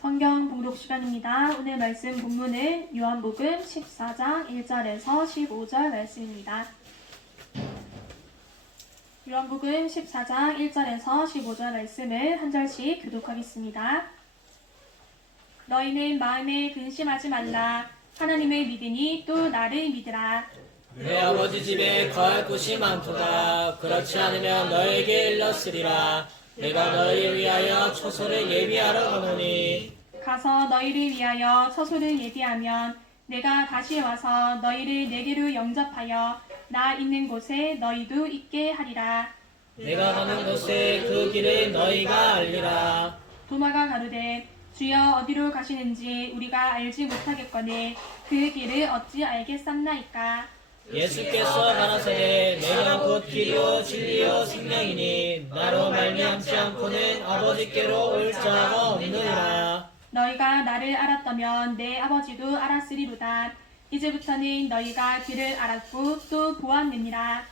성경 봉독 시간입니다. 오늘 말씀 본문은 요한복음 14장 1절에서 15절 말씀입니다. 요한복음 14장 1절에서 15절 말씀을 한 절씩 교독하겠습니다. 너희는 마음에 근심하지 말라. 하나님을 믿으니 또 나를 믿으라. 내 아버지 집에 거할 곳이 많도다. 그렇지 않으면 너에게 일렀으리라. 내가 너희를 위하여 처소를 예비하러 가노니 가서 너희를 위하여 처소를 예비하면 내가 다시 와서 너희를 내게로 영접하여 나 있는 곳에 너희도 있게 하리라. 내가 가는 곳에 그 길을 너희가 알리라. 도마가 가로되 주여 어디로 가시는지 우리가 알지 못하겠거늘 그 길을 어찌 알겠삼나이까. 예수께서 가라사대 내가 곧 길이요 진리요 생명이니 나로 말미암지 않고는 아버지께로 올 자가 없느니라. 너희가 나를 알았다면 내 아버지도 알았으리로다. 이제부터는 너희가 그를 알았고 또 보았느니라.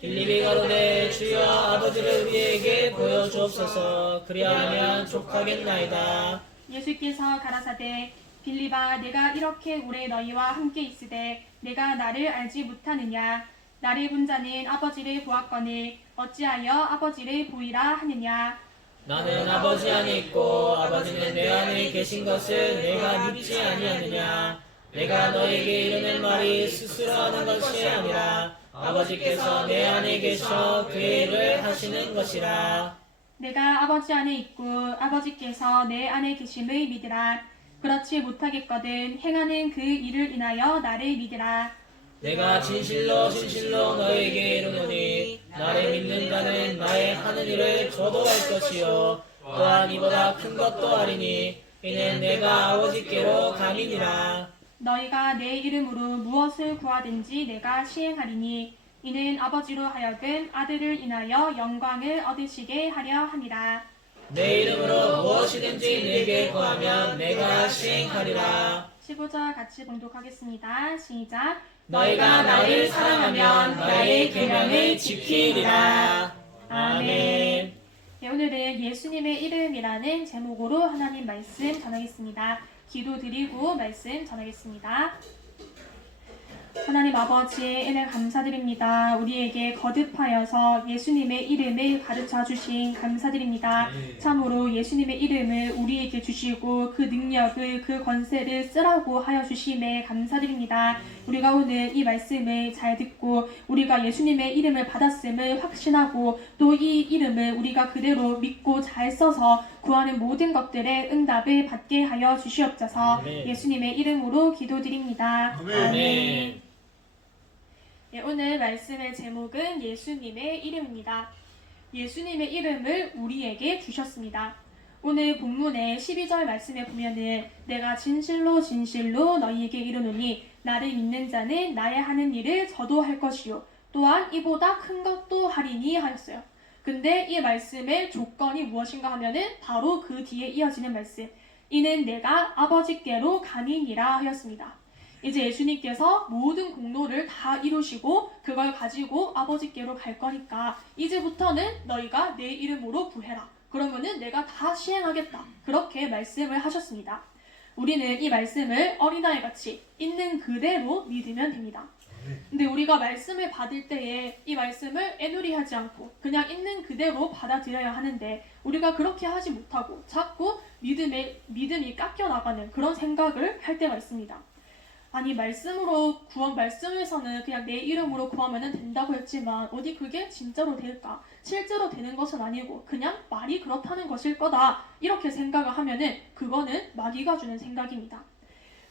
빌립이 가로되 주여 아버지를 우리에게 보여주옵소서. 그리하면 족하겠나이다. 예수께서 가라사대 빌립아 내가 이렇게 오래 너희와 함께 있으되 내가 나를 알지 못하느냐. 나를 본 자는 아버지를 보았거늘 어찌하여 아버지를 보이라 하느냐. 나는 아버지 안에 있고 아버지는 내 안에 계신 것을 내가 믿지 아니하느냐. 내가 너에게 이르는 말이 스스로 하는 것이 아니라 아버지께서 내 안에 계셔 그 일을 하시는 것이라. 내가 아버지 안에 있고 아버지께서 내 안에 계심을 믿으라. 그렇지 못하겠거든 행하는 그 일을 인하여 나를 믿으라. 내가 진실로 진실로 너에게 이르노니 나를 믿는 자는 나의 하는 일을 저도 할 것이요 또한 이보다 큰 것도 하리니 이는 내가 아버지께로 감이니라. 너희가 내 이름으로 무엇을 구하든지 내가 시행하리니 이는 아버지로 하여금 아들을 인하여 영광을 얻으시게 하려 함이라. 내 이름으로 무엇이든지 내게 구하면 내가 시행하리라. 15절 같이 봉독하겠습니다. 시작. 너희가 나를 사랑하면 나의 계명을 지키리라. 아멘. 네, 오늘은 예수님의 이름이라는 제목으로 하나님 말씀 전하겠습니다. 기도드리고 말씀 전하겠습니다. 하나님 아버지 은혜 감사드립니다. 우리에게 거듭하여서 예수님의 이름을 가르쳐 주신 감사드립니다. 참으로 예수님의 이름을 우리에게 주시고 그 능력을 그 권세를 쓰라고 하여 주심에 감사드립니다. 우리가 오늘 이 말씀을 잘 듣고 우리가 예수님의 이름을 받았음을 확신하고 또 이 이름을 우리가 그대로 믿고 잘 써서 구하는 모든 것들의 응답을 받게 하여 주시옵소서. 예수님의 이름으로 기도드립니다. 아멘. 네, 오늘 말씀의 제목은 예수님의 이름입니다. 예수님의 이름을 우리에게 주셨습니다. 오늘 본문의 12절 말씀에 보면은 내가 진실로 진실로 너희에게 이르노니 나를 믿는 자는 나의 하는 일을 저도 할 것이요 또한 이보다 큰 것도 하리니 하였어요. 근데 이 말씀의 조건이 무엇인가 하면은 바로 그 뒤에 이어지는 말씀 이는 내가 아버지께로 가니니라 하였습니다. 이제 예수님께서 모든 공로를 다 이루시고 그걸 가지고 아버지께로 갈 거니까 이제부터는 너희가 내 이름으로 구해라. 그러면은 내가 다 시행하겠다. 그렇게 말씀을 하셨습니다. 우리는 이 말씀을 어린아이같이 있는 그대로 믿으면 됩니다. 근데 우리가 말씀을 받을 때에 이 말씀을 애누리하지 않고 그냥 있는 그대로 받아들여야 하는데 우리가 그렇게 하지 못하고 자꾸 믿음이 깎여나가는 그런 생각을 할 때가 있습니다. 아니 말씀에서는 그냥 내 이름으로 구하면 된다고 했지만 어디 그게 진짜로 될까? 실제로 되는 것은 아니고 그냥 말이 그렇다는 것일 거다. 이렇게 생각을 하면은 그거는 마귀가 주는 생각입니다.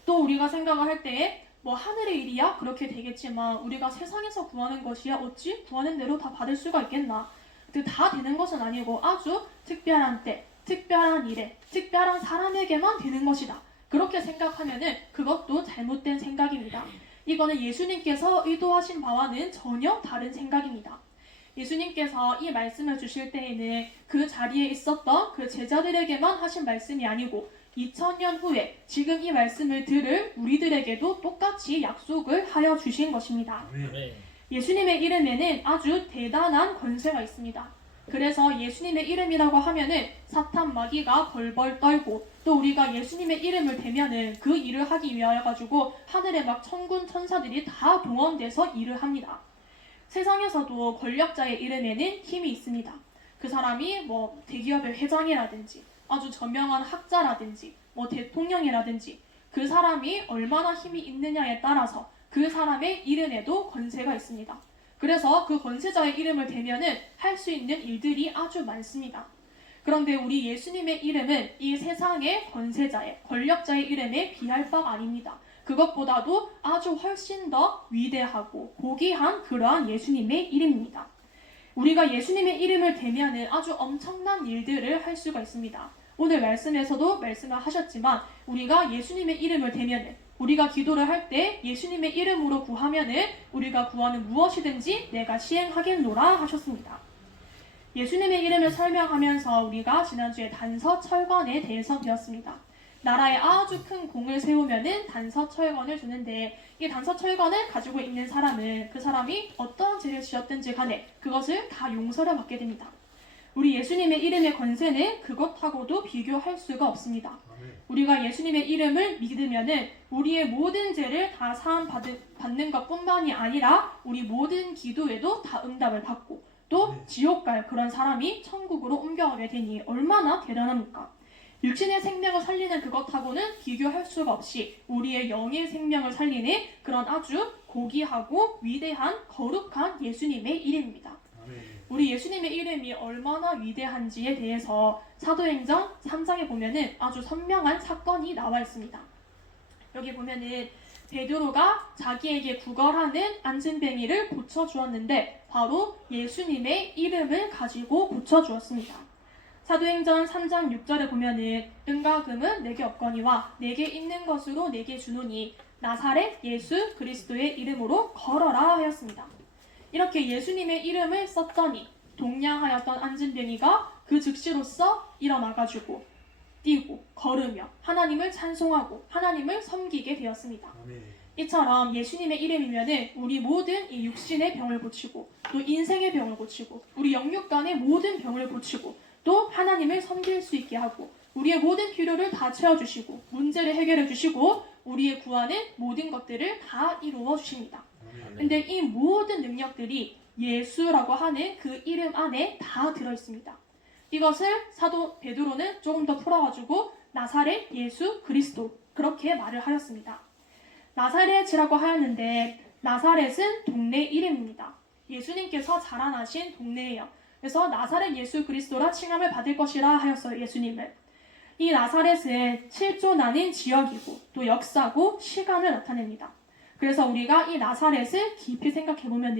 또 우리가 생각을 할 때에 뭐 하늘의 일이야? 그렇게 되겠지만 우리가 세상에서 구하는 것이야? 어찌 구하는 대로 다 받을 수가 있겠나? 다 되는 것은 아니고 아주 특별한 때, 특별한 일에, 특별한 사람에게만 되는 것이다. 그렇게 생각하면은 그것도 잘못된 생각입니다. 이거는 예수님께서 의도하신 바와는 전혀 다른 생각입니다. 예수님께서 이 말씀을 주실 때에는 그 자리에 있었던 그 제자들에게만 하신 말씀이 아니고 2000년 후에 지금 이 말씀을 들을 우리들에게도 똑같이 약속을 하여 주신 것입니다. 예수님의 이름에는 아주 대단한 권세가 있습니다. 그래서 예수님의 이름이라고 하면은 사탄 마귀가 벌벌 떨고, 또 우리가 예수님의 이름을 대면은 그 일을 하기 위하여 가지고 하늘에 막 천군 천사들이 다 동원돼서 일을 합니다. 세상에서도 권력자의 이름에는 힘이 있습니다. 그 사람이 뭐 대기업의 회장이라든지 아주 저명한 학자라든지 뭐 대통령이라든지 그 사람이 얼마나 힘이 있느냐에 따라서 그 사람의 이름에도 권세가 있습니다. 그래서 그 권세자의 이름을 대면은 할 수 있는 일들이 아주 많습니다. 그런데 우리 예수님의 이름은 이 세상의 권세자의 권력자의 이름에 비할 바가 아닙니다. 그것보다도 아주 훨씬 더 위대하고 고귀한 그러한 예수님의 이름입니다. 우리가 예수님의 이름을 대면은 아주 엄청난 일들을 할 수가 있습니다. 오늘 말씀에서도 말씀을 하셨지만 우리가 예수님의 이름을 대면은, 우리가 기도를 할 때 예수님의 이름으로 구하면은 우리가 구하는 무엇이든지 내가 시행하겠노라 하셨습니다. 예수님의 이름을 설명하면서 우리가 지난주에 단서철건에 대해서 배웠습니다. 나라에 아주 큰 공을 세우면은 단서철건을 주는데, 이 단서철건을 가지고 있는 사람은 그 사람이 어떤 죄를 지었든지 간에 그것을 다 용서를 받게 됩니다. 우리 예수님의 이름의 권세는 그것하고도 비교할 수가 없습니다. 우리가 예수님의 이름을 믿으면은 우리의 모든 죄를 다 사함 받는 것뿐만이 아니라 우리 모든 기도에도 다 응답을 받고, 또 지옥 갈 그런 사람이 천국으로 옮겨가게 되니 얼마나 대단합니까? 육신의 생명을 살리는 그것하고는 비교할 수가 없이 우리의 영의 생명을 살리는 그런 아주 고귀하고 위대한 거룩한 예수님의 이름입니다. 우리 예수님의 이름이 얼마나 위대한지에 대해서 사도행전 3장에 보면은 아주 선명한 사건이 나와 있습니다. 여기 보면은 베드로가 자기에게 구걸하는 안진뱅이를 고쳐주었는데 바로 예수님의 이름을 가지고 고쳐주었습니다. 사도행전 3장 6절에 보면은 은과 금은 내게 없거니와 내게 있는 것으로 내게 주노니 나사렛 예수 그리스도의 이름으로 걸어라 하였습니다. 이렇게 예수님의 이름을 썼더니 동냥하였던 안진뱅이가 그 즉시로서 일어나가지고 뛰고 걸으며 하나님을 찬송하고 하나님을 섬기게 되었습니다. 이처럼 예수님의 이름이면은 우리 모든 이 육신의 병을 고치고, 또 인생의 병을 고치고, 우리 영육간의 모든 병을 고치고, 또 하나님을 섬길 수 있게 하고, 우리의 모든 필요를 다 채워주시고 문제를 해결해 주시고 우리의 구하는 모든 것들을 다 이루어 주십니다. 근데 이 모든 능력들이 예수라고 하는 그 이름 안에 다 들어있습니다. 이것을 사도 베드로는 조금 더 풀어가지고 나사렛 예수 그리스도 그렇게 말을 하였습니다. 나사렛이라고 하였는데 나사렛은 동네 이름입니다. 예수님께서 자라나신 동네예요. 그래서 나사렛 예수 그리스도라 칭함을 받을 것이라 하였어요. 예수님을. 이 나사렛은 실존하는 지역이고 또 역사고 시간을 나타냅니다. 그래서 우리가 이 나사렛을 깊이 생각해보면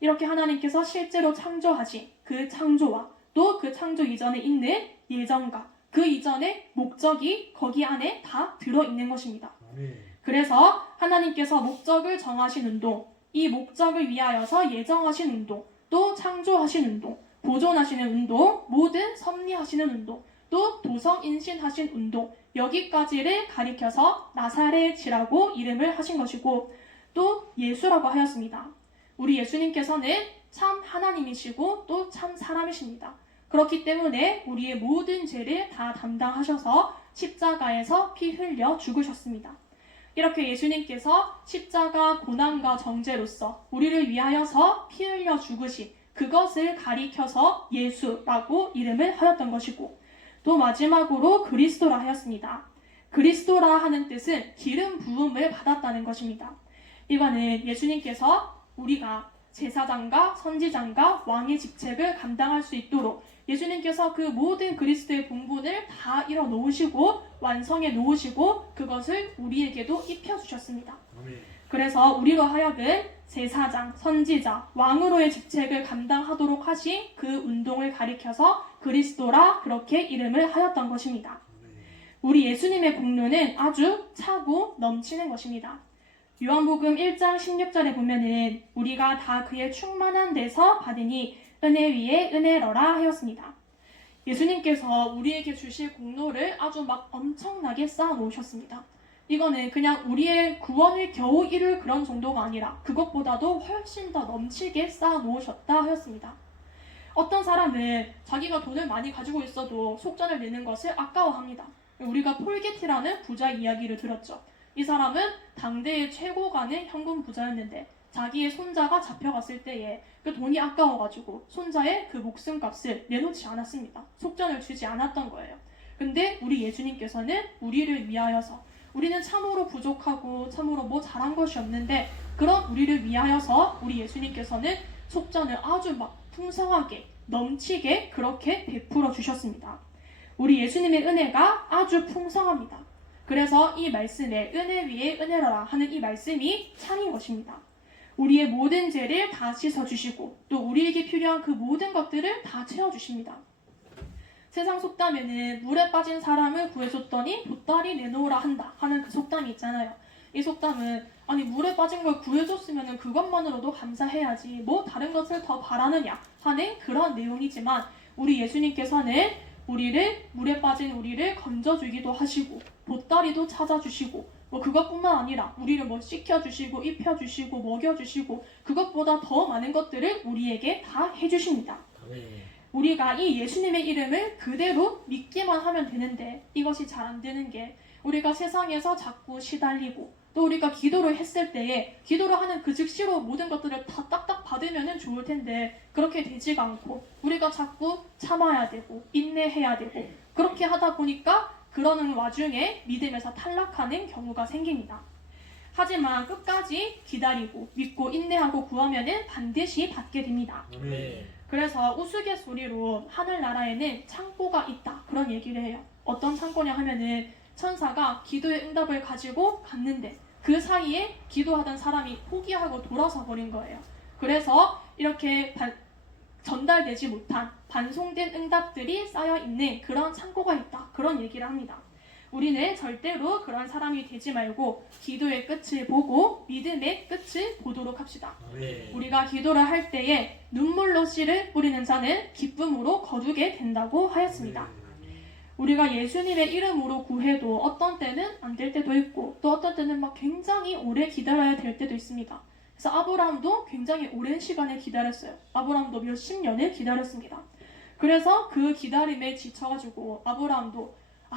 이렇게 하나님께서 실제로 창조하신 그 창조와 또 그 창조 이전에 있는 예정과 그 이전의 목적이 거기 안에 다 들어있는 것입니다. 그래서 하나님께서 목적을 정하신 운동, 이 목적을 위하여서 예정하신 운동, 또 창조하신 운동, 보존하시는 운동, 모든 섭리하시는 운동, 또 도성인신하신 운동, 여기까지를 가리켜서 나사렛이라고 이름을 하신 것이고 또 예수라고 하였습니다. 우리 예수님께서는 참 하나님이시고 또 참 사람이십니다. 그렇기 때문에 우리의 모든 죄를 다 담당하셔서 십자가에서 피 흘려 죽으셨습니다. 이렇게 예수님께서 십자가 고난과 정죄로서 우리를 위하여서 피 흘려 죽으신 그것을 가리켜서 예수라고 이름을 하였던 것이고 또 마지막으로 그리스도라 하였습니다. 그리스도라 하는 뜻은 기름 부음을 받았다는 것입니다. 이거는 예수님께서 우리가 제사장과 선지장과 왕의 직책을 감당할 수 있도록 예수님께서 그 모든 그리스도의 본분을 다 이뤄 놓으시고 완성해 놓으시고 그것을 우리에게도 입혀주셨습니다. 그래서 우리로 하여금 제사장, 선지자, 왕으로의 직책을 감당하도록 하신 그 운동을 가리켜서 그리스도라 그렇게 이름을 하였던 것입니다. 우리 예수님의 공로는 아주 차고 넘치는 것입니다. 요한복음 1장 16절에 보면은 우리가 다 그의 충만한 데서 받으니 은혜 위에 은혜러라 하였습니다. 예수님께서 우리에게 주실 공로를 아주 막 엄청나게 쌓아 놓으셨습니다. 이거는 그냥 우리의 구원을 겨우 이룰 그런 정도가 아니라 그것보다도 훨씬 더 넘치게 쌓아 놓으셨다 하였습니다. 어떤 사람은 자기가 돈을 많이 가지고 있어도 속전을 내는 것을 아까워합니다. 우리가 폴 게티라는 부자 이야기를 들었죠. 이 사람은 당대의 최고 간의 현금 부자였는데 자기의 손자가 잡혀갔을 때에 그 돈이 아까워가지고 손자의 그 목숨값을 내놓지 않았습니다. 속전을 주지 않았던 거예요. 근데 우리 예수님께서는 우리를 위하여서, 우리는 참으로 부족하고 참으로 뭐 잘한 것이 없는데 그런 우리를 위하여서 우리 예수님께서는 속전을 아주 막 풍성하게 넘치게 그렇게 베풀어 주셨습니다. 우리 예수님의 은혜가 아주 풍성합니다. 그래서 이 말씀에 은혜 위에 은혜로라 하는 이 말씀이 참인 것입니다. 우리의 모든 죄를 다 씻어주시고 또 우리에게 필요한 그 모든 것들을 다 채워주십니다. 세상 속담에는 물에 빠진 사람을 구해줬더니 보따리 내놓으라 한다 하는 그 속담이 있잖아요. 이 속담은 아니 물에 빠진 걸 구해줬으면 그것만으로도 감사해야지 뭐 다른 것을 더 바라느냐 하는 그런 내용이지만 우리 예수님께서는 물에 빠진 우리를 건져주기도 하시고 보따리도 찾아주시고 뭐 그것뿐만 아니라 우리를 뭐 씻겨주시고 입혀주시고 먹여주시고 그것보다 더 많은 것들을 우리에게 다 해주십니다. 우리가 이 예수님의 이름을 그대로 믿기만 하면 되는데 이것이 잘 안 되는 게 우리가 세상에서 자꾸 시달리고 또 우리가 기도를 했을 때에 기도를 하는 그 즉시로 모든 것들을 다 딱딱 받으면 좋을 텐데 그렇게 되지가 않고 우리가 자꾸 참아야 되고 인내해야 되고 그렇게 하다 보니까 그러는 와중에 믿음에서 탈락하는 경우가 생깁니다. 하지만 끝까지 기다리고 믿고 인내하고 구하면 반드시 받게 됩니다. 그래서 우스갯소리로 하늘나라에는 창고가 있다 그런 얘기를 해요. 어떤 창고냐 하면은 천사가 기도의 응답을 가지고 갔는데 그 사이에 기도하던 사람이 포기하고 돌아서 버린 거예요. 그래서 이렇게 전달되지 못한 반송된 응답들이 쌓여있는 그런 창고가 있다 그런 얘기를 합니다. 우리는 절대로 그런 사람이 되지 말고 기도의 끝을 보고 믿음의 끝을 보도록 합시다. 우리가 기도를 할 때에 눈물로 씨를 뿌리는 자는 기쁨으로 거두게 된다고 하였습니다. 우리가 예수님의 이름으로 구해도 어떤 때는 안 될 때도 있고 또 어떤 때는 막 굉장히 오래 기다려야 될 때도 있습니다. 그래서 아브라함도 굉장히 오랜 시간을 기다렸어요. 아브라함도 몇십 년을 기다렸습니다. 그래서 그 기다림에 지쳐가지고 아브라함도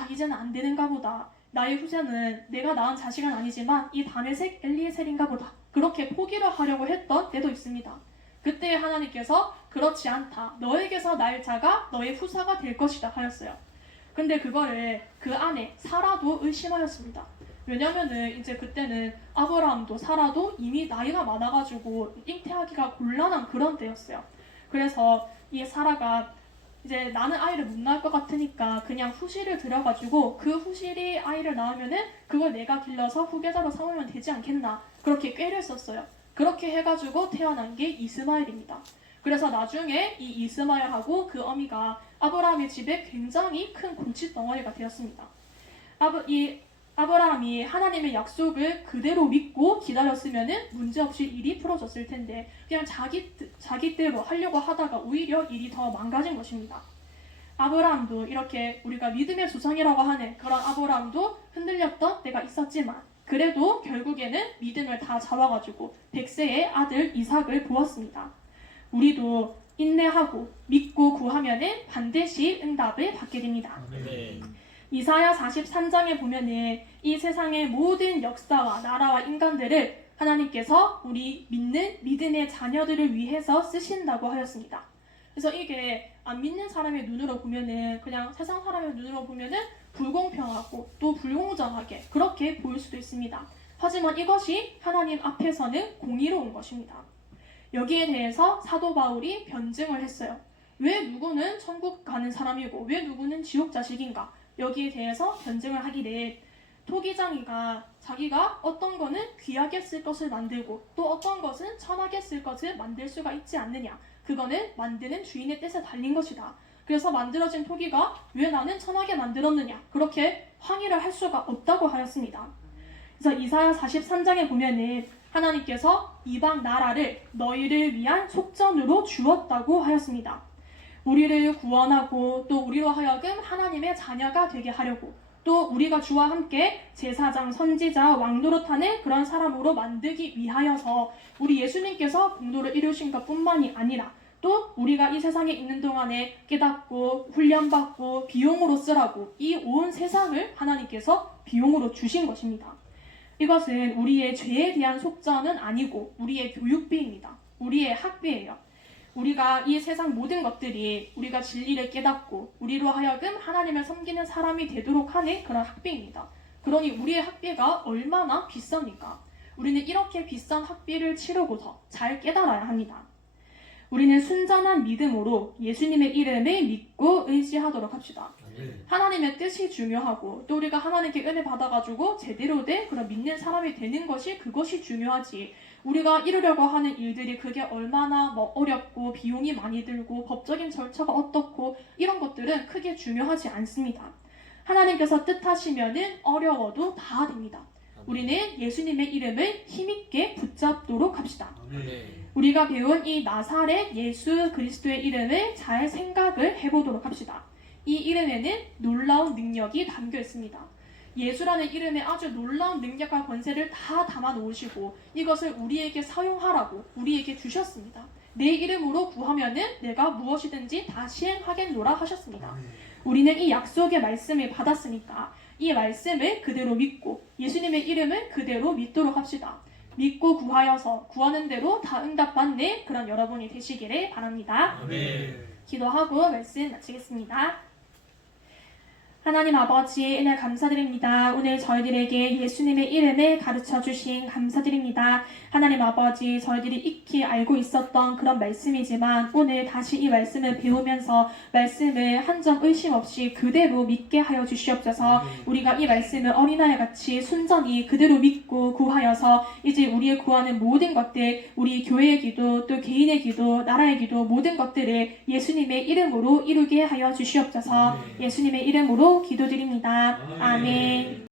이제는 안 되는가 보다. 나의 후세는 내가 낳은 자식은 아니지만 이 다메섹 엘리에셀인가 보다. 그렇게 포기를 하려고 했던 때도 있습니다. 그때 하나님께서 그렇지 않다. 너에게서 날 자가 너의 후사가 될 것이다 하였어요. 근데 그거를 그 안에 사라도 의심하였습니다. 왜냐면은 이제 그때는 아브라함도 사라도 이미 나이가 많아가지고 잉태하기가 곤란한 그런 때였어요. 그래서 이 사라가 이제 나는 아이를 못 낳을 것 같으니까 그냥 후실을 들여가지고 그 후실이 아이를 낳으면은 그걸 내가 길러서 후계자로 삼으면 되지 않겠나 그렇게 꾀를 썼어요. 그렇게 해가지고 태어난 게 이스마엘입니다. 그래서 나중에 이 이스마엘하고 그 어미가 아브라함의 집에 굉장히 큰 골칫덩어리가 되었습니다. 아브라함이 하나님의 약속을 그대로 믿고 기다렸으면 문제없이 일이 풀어졌을 텐데 그냥 자기대로 하려고 하다가 오히려 일이 더 망가진 것입니다. 아브라함도 이렇게 우리가 믿음의 조상이라고 하는 그런 아브라함도 흔들렸던 때가 있었지만 그래도 결국에는 믿음을 다 잡아가지고 100세의 아들 이삭을 보았습니다. 우리도 인내하고 믿고 구하면 반드시 응답을 받게 됩니다. 이사야 43장에 보면은 이 세상의 모든 역사와 나라와 인간들을 하나님께서 우리 믿는 믿음의 자녀들을 위해서 쓰신다고 하였습니다. 그래서 이게 안 믿는 사람의 눈으로 보면은 그냥 세상 사람의 눈으로 보면은 불공평하고 또 불공정하게 그렇게 보일 수도 있습니다. 하지만 이것이 하나님 앞에서는 공의로운 것입니다. 여기에 대해서 사도 바울이 변증을 했어요. 왜 누구는 천국 가는 사람이고 왜 누구는 지옥 자식인가? 여기에 대해서 변증을 하기를 토기장이가 자기가 어떤 거는 귀하게 쓸 것을 만들고 또 어떤 것은 천하게 쓸 것을 만들 수가 있지 않느냐. 그거는 만드는 주인의 뜻에 달린 것이다. 그래서 만들어진 토기가 왜 나는 천하게 만들었느냐. 그렇게 항의를 할 수가 없다고 하였습니다. 그래서 이사야 43장에 보면은 하나님께서 이방 나라를 너희를 위한 속전으로 주었다고 하였습니다. 우리를 구원하고 또 우리로 하여금 하나님의 자녀가 되게 하려고 또 우리가 주와 함께 제사장, 선지자, 왕노릇하는 그런 사람으로 만들기 위하여서 우리 예수님께서 공도를 이루신 것뿐만이 아니라 또 우리가 이 세상에 있는 동안에 깨닫고 훈련받고 비용으로 쓰라고 이 온 세상을 하나님께서 비용으로 주신 것입니다. 이것은 우리의 죄에 대한 속전은 아니고 우리의 교육비입니다. 우리의 학비예요. 우리가 이 세상 모든 것들이 우리가 진리를 깨닫고 우리로 하여금 하나님을 섬기는 사람이 되도록 하는 그런 학비입니다. 그러니 우리의 학비가 얼마나 비쌉니까? 우리는 이렇게 비싼 학비를 치르고서 잘 깨달아야 합니다. 우리는 순전한 믿음으로 예수님의 이름을 믿고 의지하도록 합시다. 하나님의 뜻이 중요하고 또 우리가 하나님께 은혜 받아가지고 제대로 된 그런 믿는 사람이 되는 것이 그것이 중요하지. 우리가 이루려고 하는 일들이 그게 얼마나 어렵고 비용이 많이 들고 법적인 절차가 어떻고 이런 것들은 크게 중요하지 않습니다. 하나님께서 뜻하시면은 어려워도 다 됩니다. 우리는 예수님의 이름을 힘있게 붙잡도록 합시다. 우리가 배운 이 나사렛 예수 그리스도의 이름을 잘 생각을 해보도록 합시다. 이 이름에는 놀라운 능력이 담겨 있습니다. 예수라는 이름에 아주 놀라운 능력과 권세를 다 담아 놓으시고 이것을 우리에게 사용하라고 우리에게 주셨습니다. 내 이름으로 구하면은 내가 무엇이든지 다 시행하겠노라 하셨습니다. 우리는 이 약속의 말씀을 받았으니까 이 말씀을 그대로 믿고 예수님의 이름을 그대로 믿도록 합시다. 믿고 구하여서 구하는 대로 다 응답받는 그런 여러분이 되시기를 바랍니다. 기도하고 말씀 마치겠습니다. 하나님 아버지 은혜 감사드립니다. 오늘 저희들에게 예수님의 이름을 가르쳐 주신 감사드립니다. 하나님 아버지 저희들이 익히 알고 있었던 그런 말씀이지만 오늘 다시 이 말씀을 배우면서 말씀을 한 점 의심 없이 그대로 믿게 하여 주시옵소서. 우리가 이 말씀을 어린아이같이 순전히 그대로 믿고 구하여서 이제 우리의 구하는 모든 것들 우리 교회의 기도 또 개인의 기도 나라의 기도 모든 것들을 예수님의 이름으로 이루게 하여 주시옵소서. 예수님의 이름으로 기도드립니다. 아멘.